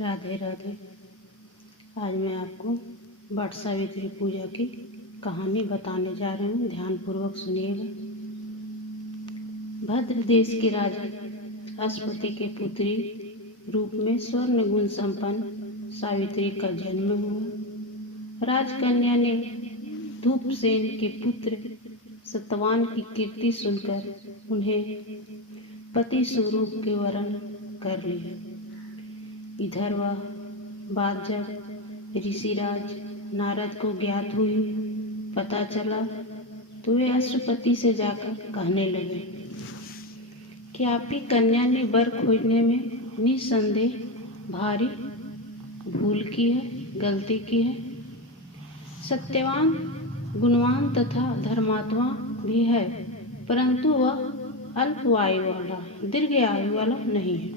राधे राधे। आज मैं आपको वट सावित्री पूजा की कहानी बताने जा रही हूँ। ध्यानपूर्वक सुनिएगा। भद्र देश के राजा अश्वति के पुत्री रूप में स्वर्ण गुण संपन्न सावित्री का जन्म हुआ। राजकन्या ने धूपसेन के पुत्र सत्यवान की कीर्ति सुनकर उन्हें पति स्वरूप के वरण कर लिया। इधर वह बात जब ऋषिराज नारद को ज्ञात हुई, पता चला तो वे अश्वपति से जाकर कहने लगे कि आपकी कन्या ने वर खोजने में निसंदेह भारी भूल की है, गलती की है। सत्यवान गुणवान तथा धर्मात्मा भी है, परंतु वह अल्प आयु वाला, दीर्घ आयु वाला नहीं है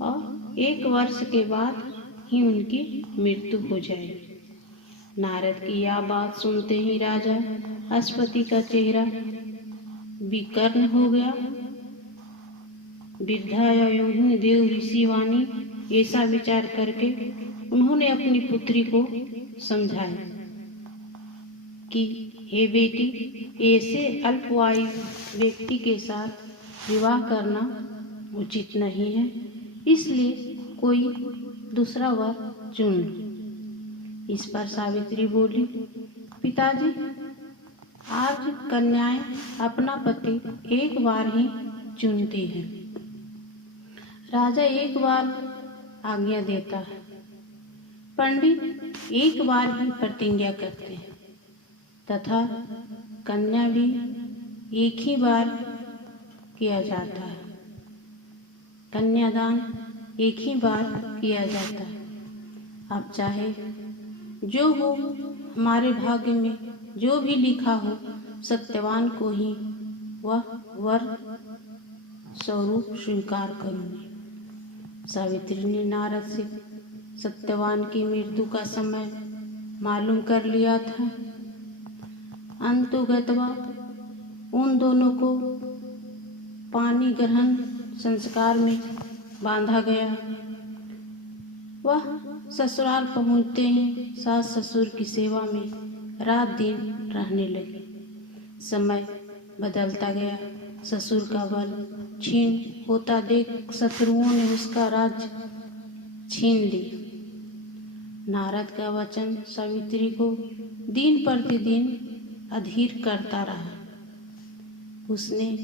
और 1 वर्ष के बाद ही उनकी मृत्यु हो जाएगी। नारद की यह बात सुनते ही राजा अश्वति का चेहरा विकर्ण हो गया। वृद्धा एवं देव ऋषि वाणी ऐसा विचार करके उन्होंने अपनी पुत्री को समझाया कि हे बेटी, ऐसे अल्पवायु व्यक्ति के साथ विवाह करना उचित नहीं है, इसलिए कोई दूसरा वर चुन लो। इस पर सावित्री बोली, पिताजी, आज कन्याएं अपना पति एक बार ही चुनती हैं। राजा एक बार आज्ञा देता है, पंडित एक बार ही प्रतिज्ञा करते हैं तथा कन्या भी एक ही बार किया जाता है। कन्यादान एक ही बार किया जाता है। अब चाहे जो हो, हमारे भाग्य में जो भी लिखा हो, सत्यवान को ही वह वर स्वरूप स्वीकार करूंगी। सावित्री ने नारद से सत्यवान की मृत्यु का समय मालूम कर लिया था। अंतुगतवा उन दोनों को पानी ग्रहण संस्कार में बांधा गया। वह ससुराल पहुंचते ही सास ससुर की सेवा में रात दिन रहने लगे। समय बदलता गया। ससुर का बल छीन होता देख शत्रुओं ने उसका राज्य छीन लिया। नारद का वचन सावित्री को दिन प्रतिदिन अधीर करता रहा। उसने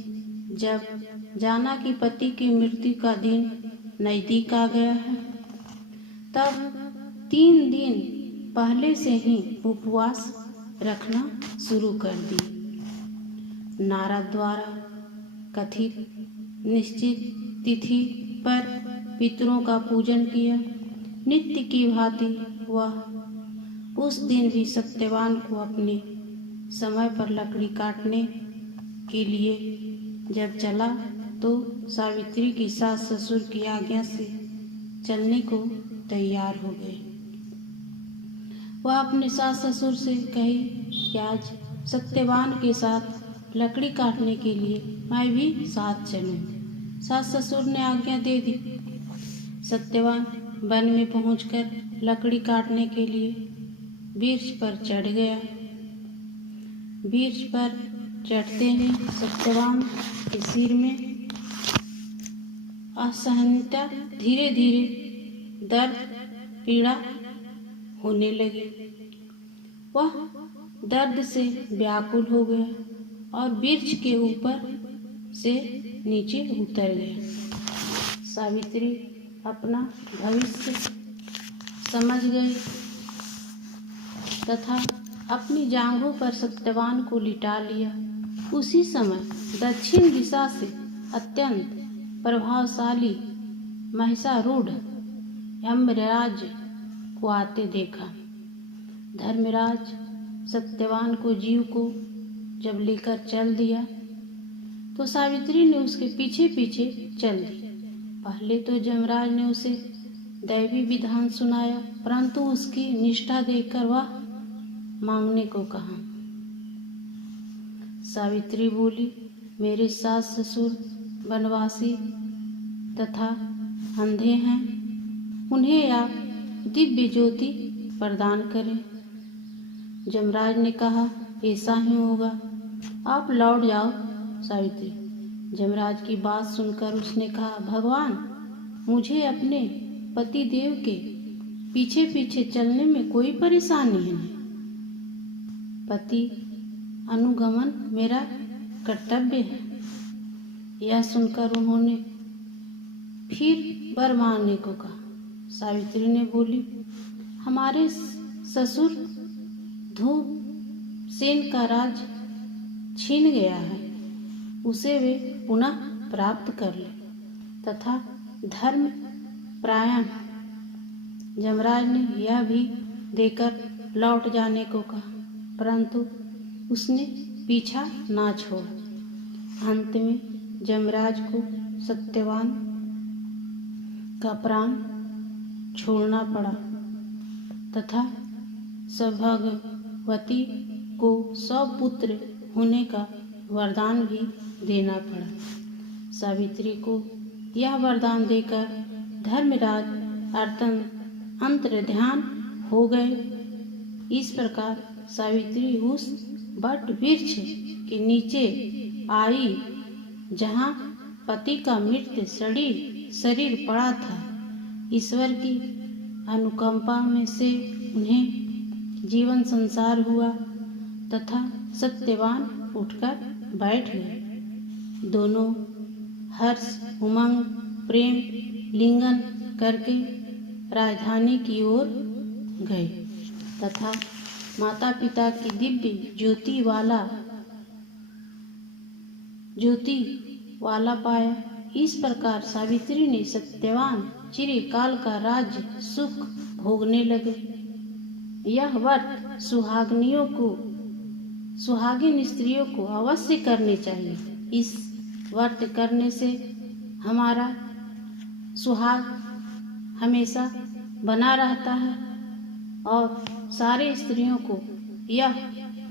जब जाना कि पति की मृत्यु का दिन नजदीक आ गया है, तब 3 दिन पहले से ही उपवास रखना शुरू कर दी। नारद द्वारा कथित निश्चित तिथि पर पितरों का पूजन किया। नित्य की भांति वह उस दिन भी सत्यवान को अपने समय पर लकड़ी काटने के लिए जब चला तो सावित्री की सास ससुर की आज्ञा से चलने को तैयार हो गए। वह अपने सास ससुर से कही कि आज सत्यवान के साथ लकड़ी काटने के लिए मैं भी साथ चलूं। सास ससुर ने आज्ञा दे दी। सत्यवान वन में पहुंचकर लकड़ी काटने के लिए वृक्ष पर चढ़ गया। वृक्ष पर चढ़ते ही सत्यवान के सिर में असहनीयता धीरे धीरे दर्द पीड़ा होने लगी। वह दर्द से व्याकुल हो गया और वृक्ष के ऊपर से नीचे उतर गया। सावित्री अपना भविष्य समझ गई तथा अपनी जांघों पर सत्यवान को लिटा लिया। उसी समय दक्षिण दिशा से अत्यंत प्रभावशाली महिषारूढ़ यमराज को आते देखा। धर्मराज सत्यवान को जीव को जब लेकर चल दिया तो सावित्री ने उसके पीछे पीछे चल दी। पहले तो यमराज ने उसे दैवी विधान सुनाया, परंतु उसकी निष्ठा देखकर वह मांगने को कहा। सावित्री बोली, मेरे सास ससुर वनवासी तथा अंधे हैं, उन्हें आप दिव्य ज्योति प्रदान करें। यमराज ने कहा, ऐसा ही होगा, आप लौट जाओ सावित्री। यमराज की बात सुनकर उसने कहा, भगवान, मुझे अपने पति देव के पीछे पीछे चलने में कोई परेशानी नहीं। पति अनुगमन मेरा कर्तव्य है। यह सुनकर उन्होंने फिर वर मांगने को कहा। सावित्री ने बोली, हमारे ससुर धूपसेन का राज छीन गया है, उसे वे पुनः प्राप्त कर ले तथा धर्म परायण। यमराज ने यह भी देकर लौट जाने को कहा, परंतु उसने पीछा ना छोड़ा। अंत में यमराज को सत्यवान का प्राण छोड़ना पड़ा तथा सौभाग्यवती को 100 पुत्र होने का वरदान भी देना पड़ा। सावित्री को यह वरदान देकर धर्मराज अंतर्ध्यान हो गए। इस प्रकार सावित्री उस वट वृक्ष के नीचे आई जहाँ पति का मृत शरीर पड़ा था। ईश्वर की अनुकंपा में से उन्हें जीवन संसार हुआ तथा सत्यवान उठकर बैठ गए। दोनों हर्ष उमंग प्रेम लिंगन करके राजधानी की ओर गए तथा माता पिता की दिव्य ज्योति वाला पाया। इस प्रकार सावित्री ने सत्यवान चिरकाल का राज्य सुख भोगने लगे। यह व्रत सुहागिन स्त्रियों को अवश्य करनी चाहिए। इस व्रत करने से हमारा सुहाग हमेशा बना रहता है और सारे स्त्रियों को यह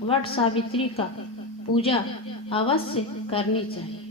वट सावित्री का पूजा अवश्य करनी चाहिए।